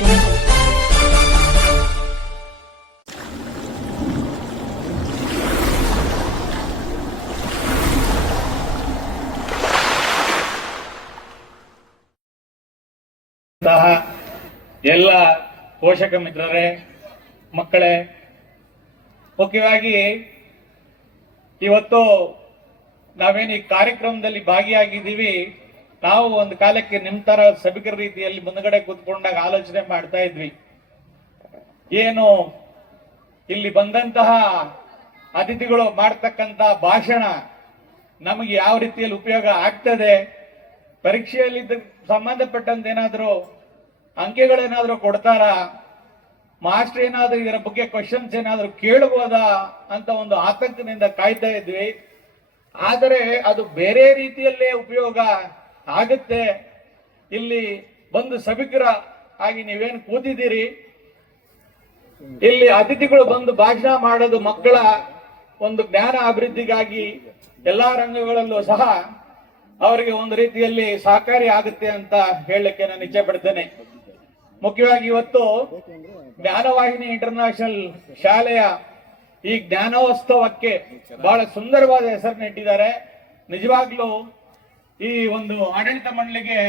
ಎಲ್ಲ ಪೋಷಕ ಮಿತ್ರರೇ, ಮಕ್ಕಳೇ, ಮುಖ್ಯವಾಗಿ ಇವತ್ತು ನಾವೇನು ಈ ಕಾರ್ಯಕ್ರಮದಲ್ಲಿ ಭಾಗಿಯಾಗಿದ್ದೀವಿ, ನಾವು ಒಂದು ಕಾಲಕ್ಕೆ ನಿಮ್ಮ ತರ ಸಭಿಕರ ರೀತಿಯಲ್ಲಿ ಮುಂದಗಡೆ ಕೂತ್ಕೊಂಡಾಗ ಆಲೋಚನೆ ಮಾಡ್ತಾ ಇದ್ವಿ, ಏನು ಇಲ್ಲಿ ಬಂದಂತಹ ಅತಿಥಿಗಳು ಮಾಡ್ತಕ್ಕಂತ ಭಾಷಣ ನಮಗೆ ಯಾವ ರೀತಿಯಲ್ಲಿ ಉಪಯೋಗ ಆಗ್ತದೆ, ಪರೀಕ್ಷೆಯಲ್ಲಿ ಸಂಬಂಧಪಟ್ಟಂತ ಏನಾದರೂ ಅಂಕೆಗಳೇನಾದ್ರೂ ಕೊಡ್ತಾರ, ಮಾಸ್ಟರ್ ಏನಾದ್ರೂ ಇದರ ಬಗ್ಗೆ ಕ್ವಶನ್ಸ್ ಏನಾದ್ರೂ ಕೇಳಬಹುದಾ ಅಂತ ಒಂದು ಆತಂಕದಿಂದ ಕಾಯ್ತಾ ಇದ್ವಿ. ಆದರೆ ಅದು ಬೇರೆ ರೀತಿಯಲ್ಲೇ ಉಪಯೋಗ ಆಗುತ್ತೆ. ಇಲ್ಲಿ ಬಂದು ಸಭಿಕರ ಆಗಿ ನೀವೇನು ಕೂತಿದ್ದೀರಿ, ಇಲ್ಲಿ ಅತಿಥಿಗಳು ಬಂದು ಭಾಷಣ ಮಾಡೋದು ಮಕ್ಕಳ ಒಂದು ಜ್ಞಾನ ಅಭಿವೃದ್ಧಿಗಾಗಿ ಎಲ್ಲಾ ರಂಗಗಳಲ್ಲೂ ಸಹ ಅವರಿಗೆ ಒಂದು ರೀತಿಯಲ್ಲಿ ಸಹಕಾರಿ ಆಗುತ್ತೆ ಅಂತ ಹೇಳಲಿಕ್ಕೆ ನಾನು ಇಚ್ಛೆ ಪಡ್ತೇನೆ. ಮುಖ್ಯವಾಗಿ ಇವತ್ತು ಜ್ಞಾನವಾಹಿನಿ ಇಂಟರ್ನ್ಯಾಷನಲ್ ಶಾಲೆಯ ಈ ಜ್ಞಾನೋತ್ಸವಕ್ಕೆ ಬಹಳ ಸುಂದರವಾದ ಹೆಸರನ್ನು ಇಟ್ಟಿದ್ದಾರೆ. ನಿಜವಾಗ್ಲೂ ಈ ಒಂದು ಆಡಳಿತ ಮಂಡಳಿಗೆ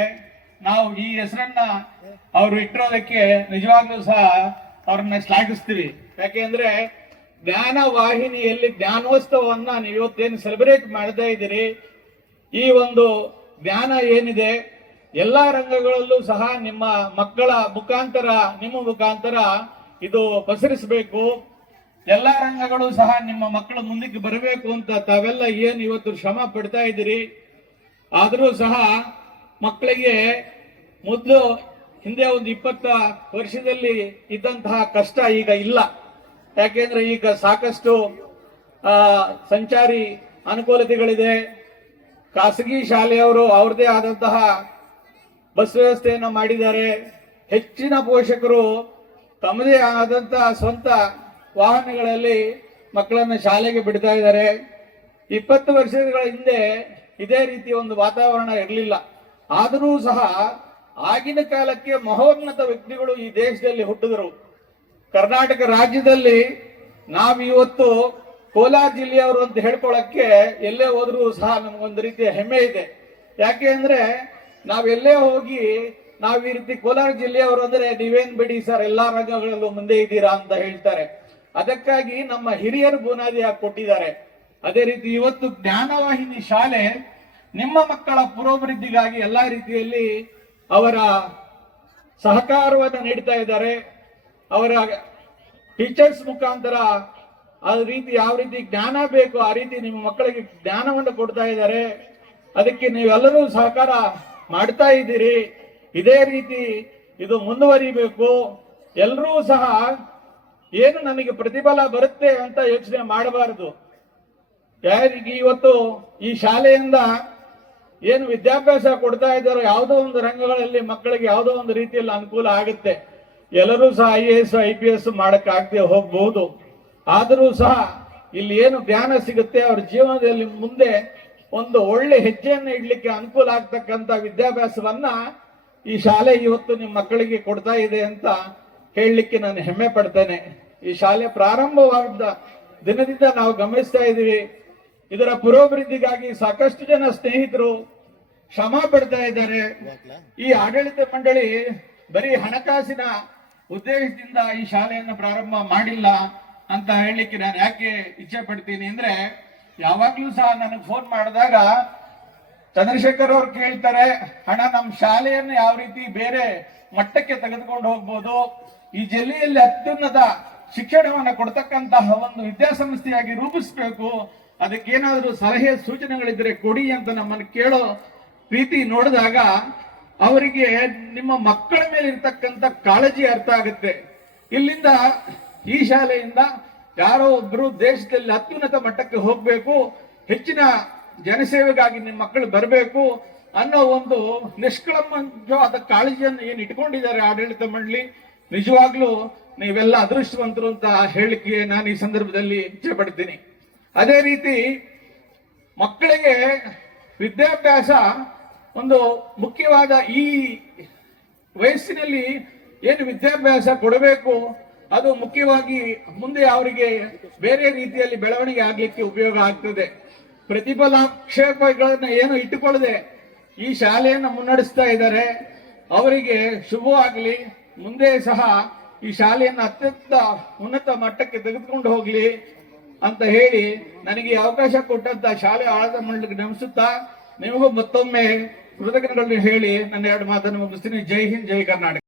ನಾವು ಈ ಹೆಸರನ್ನ ಅವರು ಇಟ್ಟಿರೋದಕ್ಕೆ ನಿಜವಾಗ್ಲೂ ಸಹ ಅವ್ರನ್ನ ಶ್ಲಾಘಿಸ್ತೀವಿ. ಯಾಕೆಂದ್ರೆ ಜ್ಞಾನವಾಹಿನಿಯಲ್ಲಿ ಜ್ಞಾನೋತ್ಸವವನ್ನ ನೀವು ಇವತ್ತೇನು ಸೆಲೆಬ್ರೇಟ್ ಮಾಡ್ತಾ ಇದ್ದೀರಿ, ಈ ಒಂದು ಜ್ಞಾನ ಏನಿದೆ ಎಲ್ಲಾ ರಂಗಗಳಲ್ಲೂ ಸಹ ನಿಮ್ಮ ಮಕ್ಕಳ ಮುಖಾಂತರ, ನಿಮ್ಮ ಮುಖಾಂತರ ಇದು ಪಸರಿಸಬೇಕು. ಎಲ್ಲಾ ರಂಗಗಳು ಸಹ ನಿಮ್ಮ ಮಕ್ಕಳ ಮುಂದಕ್ಕೆ ಬರಬೇಕು ಅಂತ ತಾವೆಲ್ಲ ಏನು ಇವತ್ತು ಶ್ರಮ ಪಡ್ತಾ ಇದ್ದೀರಿ. ಆದರೂ ಸಹ ಮಕ್ಕಳಿಗೆ ಮೊದಲು ಹಿಂದೆ ಒಂದು 20 ವರ್ಷದಲ್ಲಿ ಇದ್ದಂತಹ ಕಷ್ಟ ಈಗ ಇಲ್ಲ. ಯಾಕೆಂದ್ರೆ ಈಗ ಸಾಕಷ್ಟು ಸಂಚಾರಿ ಅನುಕೂಲತೆಗಳಿದೆ. ಖಾಸಗಿ ಶಾಲೆಯವರು ಅವ್ರದೇ ಆದಂತಹ ಬಸ್ ವ್ಯವಸ್ಥೆಯನ್ನು ಮಾಡಿದ್ದಾರೆ. ಹೆಚ್ಚಿನ ಪೋಷಕರು ತಮ್ಮದೇ ಆದಂತಹ ಸ್ವಂತ ವಾಹನಗಳಲ್ಲಿ ಮಕ್ಕಳನ್ನು ಶಾಲೆಗೆ ಬಿಡ್ತಾ ಇದ್ದಾರೆ. 20 ವರ್ಷಗಳ ಹಿಂದೆ ಇದೇ ರೀತಿಯ ಒಂದು ವಾತಾವರಣ ಇರಲಿಲ್ಲ. ಆದರೂ ಸಹ ಆಗಿನ ಕಾಲಕ್ಕೆ ಮಹೋನ್ನತ ವ್ಯಕ್ತಿಗಳು ಈ ದೇಶದಲ್ಲಿ ಹುಟ್ಟಿದರು. ಕರ್ನಾಟಕ ರಾಜ್ಯದಲ್ಲಿ ನಾವಿವತ್ತು ಕೋಲಾರ ಜಿಲ್ಲೆಯವರು ಅಂತ ಹೇಳ್ಕೊಳ್ಳಕ್ಕೆ ಎಲ್ಲೇ ಹೋದ್ರೂ ಸಹ ನಮಗೊಂದು ರೀತಿಯ ಹೆಮ್ಮೆ ಇದೆ. ಯಾಕೆ ಅಂದ್ರೆ ನಾವೆಲ್ಲೇ ಹೋಗಿ ನಾವು ಈ ರೀತಿ ಕೋಲಾರ ಜಿಲ್ಲೆಯವರು ಅಂದ್ರೆ ನೀವೇನ್ ಬಿಡಿ ಸರ್ ಎಲ್ಲಾ ರಂಗಗಳಲ್ಲೂ ಮುಂದೆ ಇದ್ದೀರಾ ಅಂತ ಹೇಳ್ತಾರೆ. ಅದಕ್ಕಾಗಿ ನಮ್ಮ ಹಿರಿಯರು ಬುನಾದಿ ಹಾಕಿ ಕೊಟ್ಟಿದ್ದಾರೆ. ಅದೇ ರೀತಿ ಇವತ್ತು ಜ್ಞಾನವಾಹಿನಿ ಶಾಲೆ ನಿಮ್ಮ ಮಕ್ಕಳ ಪುರೋಭಿವೃದ್ಧಿಗಾಗಿ ಎಲ್ಲಾ ರೀತಿಯಲ್ಲಿ ಅವರ ಸಹಕಾರವನ್ನು ನೀಡ್ತಾ ಇದ್ದಾರೆ. ಅವರ ಟೀಚರ್ಸ್ ಮುಖಾಂತರ ಆ ರೀತಿ ಯಾವ ರೀತಿ ಜ್ಞಾನ ಬೇಕು ಆ ರೀತಿ ನಿಮ್ಮ ಮಕ್ಕಳಿಗೆ ಜ್ಞಾನವನ್ನು ಕೊಡ್ತಾ ಇದ್ದಾರೆ. ಅದಕ್ಕೆ ನೀವೆಲ್ಲರೂ ಸಹಕಾರ ಮಾಡ್ತಾ ಇದ್ದೀರಿ. ಇದೇ ರೀತಿ ಇದು ಮುಂದುವರಿಬೇಕು. ಎಲ್ಲರೂ ಸಹ ಏನು ನನಗೆ ಪ್ರತಿಫಲ ಬರುತ್ತೆ ಅಂತ ಯೋಚನೆ ಮಾಡಬಾರದು. ಯಾರಿಗೆ ಇವತ್ತು ಈ ಶಾಲೆಯಿಂದ ಏನು ವಿದ್ಯಾಭ್ಯಾಸ ಕೊಡ್ತಾ ಇದ್ದಾರೋ ಯಾವುದೋ ಒಂದು ರಂಗಗಳಲ್ಲಿ ಮಕ್ಕಳಿಗೆ ಯಾವುದೋ ಒಂದು ರೀತಿಯಲ್ಲಿ ಅನುಕೂಲ ಆಗುತ್ತೆ. ಎಲ್ಲರೂ ಸಹ IAS IPS ಮಾಡಕ್ಕಾಗದೆ ಹೋಗಬಹುದು. ಆದರೂ ಸಹ ಇಲ್ಲಿ ಏನು ಜ್ಞಾನ ಸಿಗುತ್ತೆ ಅವ್ರ ಜೀವನದಲ್ಲಿ ಮುಂದೆ ಒಂದು ಒಳ್ಳೆ ಹೆಜ್ಜೆಯನ್ನು ಇಡ್ಲಿಕ್ಕೆ ಅನುಕೂಲ ಆಗ್ತಕ್ಕಂಥ ವಿದ್ಯಾಭ್ಯಾಸವನ್ನ ಈ ಶಾಲೆ ಇವತ್ತು ನಿಮ್ಮ ಮಕ್ಕಳಿಗೆ ಕೊಡ್ತಾ ಇದೆ ಅಂತ ಹೇಳಲಿಕ್ಕೆ ನಾನು ಹೆಮ್ಮೆ ಪಡ್ತೇನೆ. ಈ ಶಾಲೆ ಪ್ರಾರಂಭವಾದ ದಿನದಿಂದ ನಾವು ಗಮನಿಸ್ತಾ ಇದ್ದೀವಿ. ಇದರ ಪುರೋಭಿವೃದ್ಧಿಗಾಗಿ ಸಾಕಷ್ಟು ಜನ ಸ್ನೇಹಿತರು ಶ್ರಮ ಪಡ್ತಾ ಇದ್ದಾರೆ. ಈ ಆಡಳಿತ ಮಂಡಳಿ ಬರೀ ಹಣಕಾಸಿನ ಉದ್ದೇಶದಿಂದ ಈ ಶಾಲೆಯನ್ನು ಪ್ರಾರಂಭ ಮಾಡಿಲ್ಲ ಅಂತ ಹೇಳಲಿಕ್ಕೆ ನಾನು ಯಾಕೆ ಇಚ್ಛೆ ಪಡ್ತೀನಿ ಅಂದ್ರೆ, ಯಾವಾಗ್ಲೂ ಸಹ ನನಗೆ ಫೋನ್ ಮಾಡಿದಾಗ ಚಂದ್ರಶೇಖರ್ ಅವ್ರು ಕೇಳ್ತಾರೆ, ಹಣ ನಮ್ಮ ಶಾಲೆಯನ್ನು ಯಾವ ರೀತಿ ಬೇರೆ ಮಟ್ಟಕ್ಕೆ ತೆಗೆದುಕೊಂಡು ಹೋಗ್ಬೋದು, ಈ ಜಿಲ್ಲೆಯಲ್ಲಿ ಅತ್ಯುನ್ನತ ಶಿಕ್ಷಣವನ್ನು ಕೊಡ್ತಕ್ಕಂತಹ ಒಂದು ವಿದ್ಯಾಸಂಸ್ಥೆಯಾಗಿ ರೂಪಿಸಬೇಕು, ಅದಕ್ಕೇನಾದ್ರೂ ಸಲಹೆ ಸೂಚನೆಗಳಿದ್ರೆ ಕೊಡಿ ಅಂತ ನಮ್ಮನ್ನು ಕೇಳೋ ರೀತಿ ನೋಡಿದಾಗ ಅವರಿಗೆ ನಿಮ್ಮ ಮಕ್ಕಳ ಮೇಲೆ ಇರ್ತಕ್ಕಂಥ ಕಾಳಜಿ ಅರ್ಥ ಆಗುತ್ತೆ. ಇಲ್ಲಿಂದ ಈ ಶಾಲೆಯಿಂದ ಯಾರೋ ಒಬ್ರು ದೇಶದಲ್ಲಿ ಅತ್ಯುನ್ನತ ಮಟ್ಟಕ್ಕೆ ಹೋಗ್ಬೇಕು, ಹೆಚ್ಚಿನ ಜನಸೇವೆಗಾಗಿ ನಿಮ್ಮ ಮಕ್ಕಳು ಬರಬೇಕು ಅನ್ನೋ ಒಂದು ನಿಷ್ಕಳಂಕವಾದ ಕಾಳಜಿಯನ್ನು ಏನು ಇಟ್ಕೊಂಡಿದ್ದಾರೆ ಆಡಳಿತ ಮಂಡಳಿ. ನಿಜವಾಗ್ಲೂ ನೀವೆಲ್ಲ ಅದೃಷ್ಟವಂತರು ಅಂತ ಹೇಳಿಕೆ ನಾನು ಈ ಸಂದರ್ಭದಲ್ಲಿ ಇಚ್ಛೆ ಪಡ್ತೀನಿ. ಅದೇ ರೀತಿ ಮಕ್ಕಳಿಗೆ ವಿದ್ಯಾಭ್ಯಾಸ ಒಂದು ಮುಖ್ಯವಾದ ಈ ವಯಸ್ಸಿನಲ್ಲಿ ಏನು ವಿದ್ಯಾಭ್ಯಾಸ ಕೊಡಬೇಕು ಅದು ಮುಖ್ಯವಾಗಿ ಮುಂದೆ ಅವರಿಗೆ ಬೇರೆ ರೀತಿಯಲ್ಲಿ ಬೆಳವಣಿಗೆ ಆಗ್ಲಿಕ್ಕೆ ಉಪಯೋಗ ಆಗ್ತದೆ. ಪ್ರತಿಫಲಾಕ್ಷೇಪಗಳನ್ನ ಏನು ಇಟ್ಟುಕೊಳ್ಳದೆ ಈ ಶಾಲೆಯನ್ನ ಮುನ್ನಡೆಸ್ತಾ ಇದ್ದಾರೆ. ಅವರಿಗೆ ಶುಭವಾಗಲಿ. ಮುಂದೆ ಸಹ ಈ ಶಾಲೆಯನ್ನು ಅತ್ಯಂತ ಉನ್ನತ ಮಟ್ಟಕ್ಕೆ ತೆಗೆದುಕೊಂಡು ಹೋಗ್ಲಿ ಅಂತ ಹೇಳಿ ನನಗೆ ಈ ಅವಕಾಶ ಕೊಟ್ಟಂತ ಶಾಲೆ ಆಡಳಿತ ಮಂಡಳಿಗೆ ನಮಿಸುತ್ತಾ ನಿಮಗೂ ಮತ್ತೊಮ್ಮೆ ಕೃತಜ್ಞತೆಗಳನ್ನು ಹೇಳಿ ನನ್ನ ಎರಡು ಮಾತನ್ನು ಮುಗಿಸ್ತೀನಿ. ಜೈ ಹಿಂದ್, ಜೈ ಕರ್ನಾಟಕ.